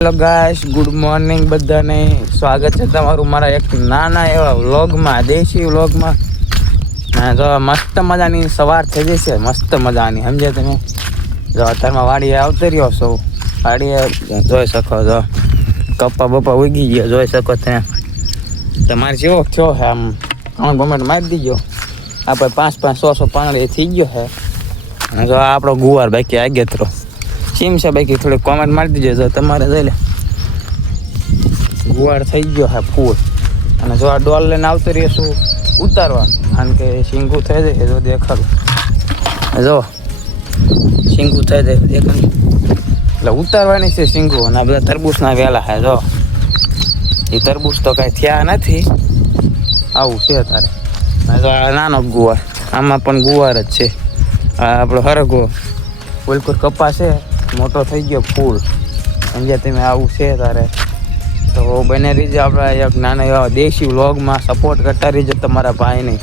Hello guys, good morning બધાને. સ્વાગત છે તમારું મારા એક નાના એવા વ્લોગમાં, દેશી વ્લોગમાં. જો મસ્ત મજાની સવાર થઈ જશે, મસ્ત મજાની, સમજ્યા તમે? જો અત્યારમાં વાડીએ આવતી રહ્યો છો, વાડીએ જોઈ શકો છો, કપ્પા બપ્પા ઉગી ગયા જોઈ શકો ત્યાં. તમારે જેવો થયો છે આમ ગમેન્ટ મારી દીજો. આપણે 5-5 100 પાંદડે થઈ ગયો છે. અને જો આપણો ગુવાર બાકી આગેતરો ચીમ છે બાકી થોડીક કોમેન્ટ મારી દીજો. જો તમારે જોઈ લે ગુવાર થઈ ગયો છે ફૂલ. અને જો આ ડોલ લઈને આવતો રહીશું ઉતારવા, કારણ કે શીંગું થઈ જાય જો દેખાડું. જો શીંગું થઈ જાય દેખાડું એટલે ઉતારવાની છે શીંગું. અને આ બધા તરબૂચના વેલા છે. જો એ તરબૂચ તો કાંઈ થયા નથી, આવું છે તારે. જો આ નાનો ગુવાર, આમાં પણ ગુવાર જ છે. આ આપણો હરગો બિલકુલ કપા છે, મોટો થઈ ગયો ફૂલ, સમજ્યા તમે? આવું છે તારે. તો બને રહીજો આપણા એક નાના એવા દેશી વ્લોગમાં, સપોર્ટ કરતા રહીજો તમારા ભાઈને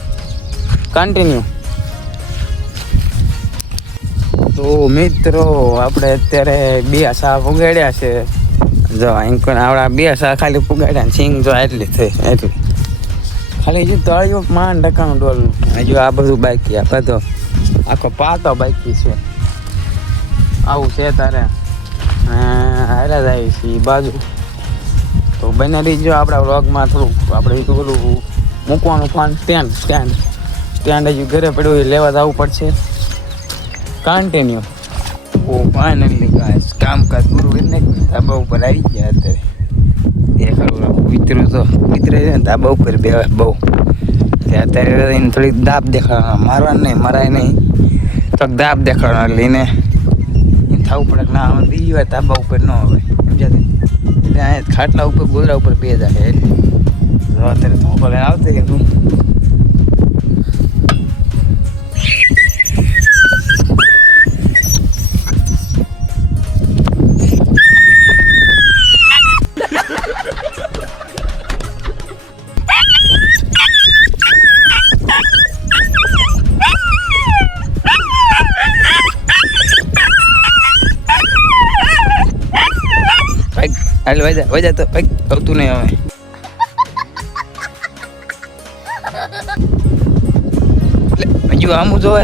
કન્ટિન્યુ. તો મિત્રો આપણે અત્યારે 2 શાક ઉગાડ્યા છે. જો અહીં પણ આવડા 2 શાક ખાલી ઉગાડ્યા, સિંગ જો એટલી થઈ, એટલી ખાલી હજુ તળિયો માંડ ટકાનું ડોલનું. હજુ આ બધું બાકી, આ બધો આખો પાતો બાકી છે. આવું છે તારે. હાલા જાય છે એ બાજુ. તો બને રહીજો આપણા વ્લોગમાં. થોડુંક આપણે પેલું મૂકવાનું ફોન સ્ટેન્ડ હજુ ઘરે પડ્યું, એ લેવા જવું પડશે. કન્ટિન્યુ. ઓ ફાઇનલી ગાઈસ, કામકાજ પૂરું કરીને ધાબા ઉપર આવી ગયા. અત્યારે દેખાડું વિતરું તો વિતરે છે ને ધાબા ઉપર બે બહુ. અત્યારે એને થોડીક દાબ દેખાડવા, મારવાનું નહીં, મરાય નહીં, થોડાક દાબ દેખાડવા લઈને થવું પડે. ના બીજી વાર ધાબા ઉપર ન હોય, સમજાતી? એટલે અહીંયા ખાટલા ઉપર ગોદરા ઉપર બે જાય. એટલે અત્યારે તો ભલે આવતી કે તું હાલ વજા તો ભાઈ આવતું નહીં હવે. હજુ આમું જોવે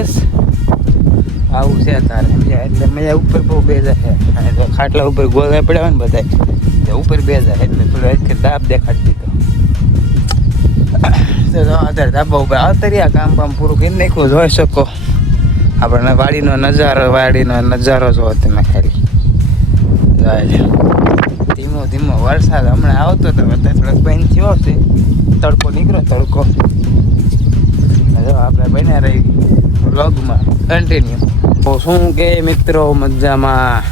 આવું છે તારે, સમજ્યા? એટલે મજા ઉપર બહુ બે જાય. ખાટલા ઉપર ગોળા પડ્યા હોય ને બધા ઉપર બે જાય, એટલે થોડું દાબ દેખાડી દીધો. અત્યારે ધાબા ઉપર આવતા રહ્યા, કામ પૂરું કરી નાખ્યું. જોઈ શકો આપણને વાડીનો નજારો જોવો તમે ખાલી. ધીમો ધીમો વરસાદ હમણાં આવતો હતો, અત્યારે થોડોક બંધ થયો છે. તડકો નીકળ્યો, તડકો. જો આપણે બન્યા રહી વ્લોગમાં કન્ટિન્યુ. તો શું કે મિત્રો, મજામાં?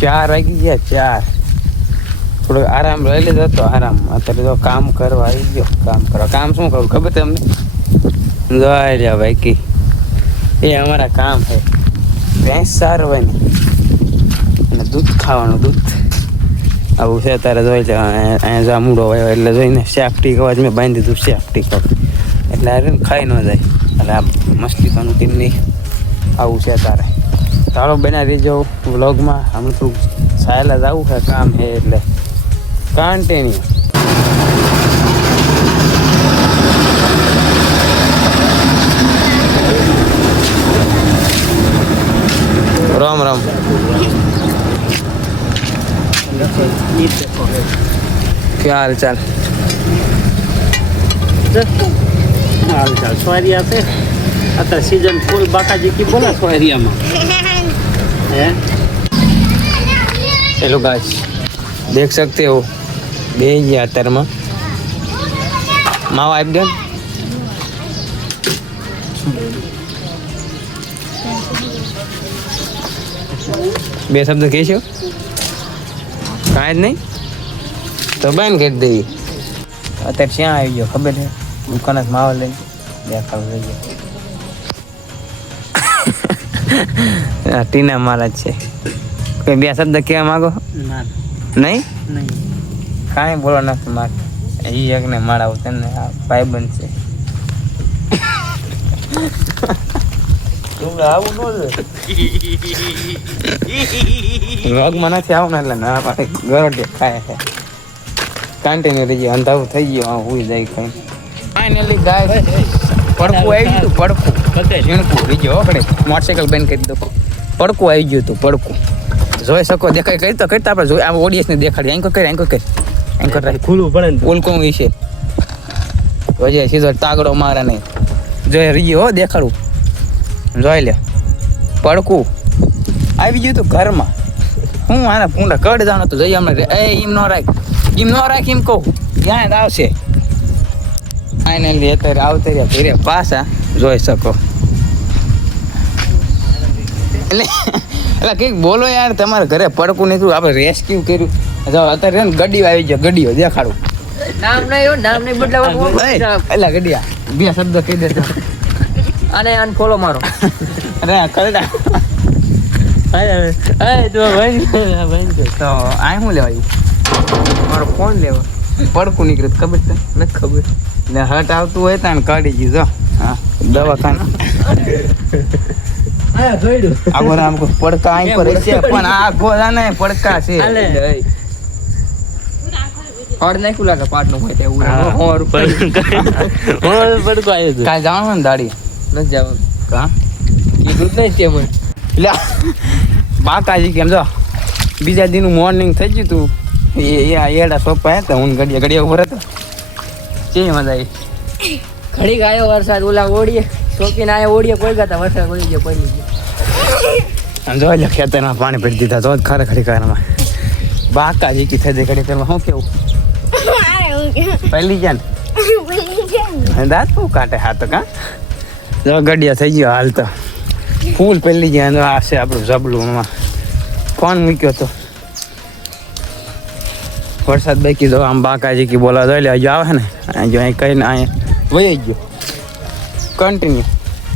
4 વાગી ગયા. 4 થોડોક આરામ લઈ લીધો હતો, આરામ. અત્યારે તો કામ કરવા આવી ગયો. કામ કરવા, કામ શું કરું ખબર તમને? જોઈ રહ્યા ભાઈ, એ અમારા કામ છે ભેંસ સારવાની અને દૂધ ખાવાનું. દૂધ આવું છે તારે. જોઈ લે અહીંયા જામુડો વાયો એટલે જોઈને સેફ્ટી કવચ મેં બાંધી દીધું. સેફ્ટી કવચ એટલે આ ખાઈ ન જાય, એટલે આ મસ્તી ખાનું ટીમ નહીં. આવું છે તારે. ચાલો બના રહીજો વ્લોગમાં. હમણાં થોડુંક સાયલા જ આવું છે, કામ છે એટલે કન્ટિન્યુ. રામ રામ. क्या हाल चाल? हाल चाल सोहरिया से અત્યારે સીઝન ફૂલ બાકાજી કી બોલા સોહરિયામાં હે. हेलो गाइस, देख सकते हो બે ગયા અત્યારમાં માવા આવી ગયા. બે શબ્દ કહેશો? કાંઈ જ નહીં તો બંધ કરી દઈએ. અત્યારે ક્યાં આવી ગયો ખબર છે? દુકાને માવા લઈને દેખાડું લઈ ગયો. ટીના મારા જ છે. કોઈ 2 શબ્દ કહેવા માગો? નહીં કાંઈ બોલો નથી મારે. એ એકને મારા તમને ભાઈબંધ છે. વ્લોગમાં નથી આવું ને એટલે ના પાડે ગરોટી ખાય છે કન્ટિન્યુ રહી ગયો અંધારું થઈ ગયો હુઈ જાય ખાઈ ફાઇનલી ગાય પડકું આવી ગયું તું પડકું ઝીણકું રહી ગયો કડે મોટરસાઇકલ બેન કરી દો પડકું આવી ગયું તું પડકું જોઈ શકો દેખાય કરતા કરતા આપણે જોઈ આ ઓડિયન્સને દેખાડી એન્કર કરી એન્કર રાખી ખુલ્લું પડે ને ઉલકોં વિશે જોજે સીધો તાગડો મારે નહીં જોઈ રહી હો દેખાડું જોઈ લે પડકું આવી ગયું તું ઘરમાં હું આના પૂંડા કડ જાણ હતું જઈ અમને એમ ન રાખ એમ કહું ત્યાં જ આવશે ફાઇનલી અત્યારે આવતા રહ્યા ઘરે પાછા જોઈ શકો એટલે કંઈક બોલો યાર તમારે ઘરે પડકું નીકળ્યું આપણે રેસ્ક્યુ કર્યું અત્યારે ને ગડીઓ આવી ગયો ગડીઓ દેખાડું નામ નહીં બદલાવવાનું એટલે ગડિયા બે શબ્દ કહી દેતો અને અનફોલો મારો અરે કરડા તો આ શું લેવાયું મારો ફોન લેવો પડકું નીકળ્યું ખબર છે નથી ખબર ને હટ આવતું હોય તાને કાઢી ગયું જો હા દવાખાના આગો રામ કો પડકા અહીં પર છે પણ આ ગોળા ને પડકા છે ઓર નાખ્યું લાગે પાટનું હોય તે એવું પડકો આવ્યો હતો કાંઈ જવાનું ને દાડી નથી જવાનું કા કીધું જ નહીં છે મને એટલે બાકાજી કેમ જો બીજા દિનનું મોર્નિંગ થઈ ગયું તું એડા સોપા હતા હું ઘડિયા ઉપર હતો ચી મજા આવી ઘડી ગાયો વરસાદ ઓલા ઓડીએ શોકીને આયા ઓડીએ કોઈ ગાતા વરસાદ પડી ગયો આમ જો એટલે ખેતરમાં પાણી પડી દીધા તો જ ખરેખરી કારમાં બાકાજી કી થઈ જાય ઘડી શું કેવું પહેલી જાય ને દાંત બહુ કાઢે હાથ કા જો ગડિયા થઈ ગયો હાલ તો ફૂલ પહેલી જાય આ છે આપણું જબલું એમાં ફોન મૂક્યો તો વરસાદ બાકી જો આમ બાકાજી કી બોલા જોઈ લે હજુ આવે ને જો અહીં કહીને અહીંયા વહી ગયો કન્ટિન્યુ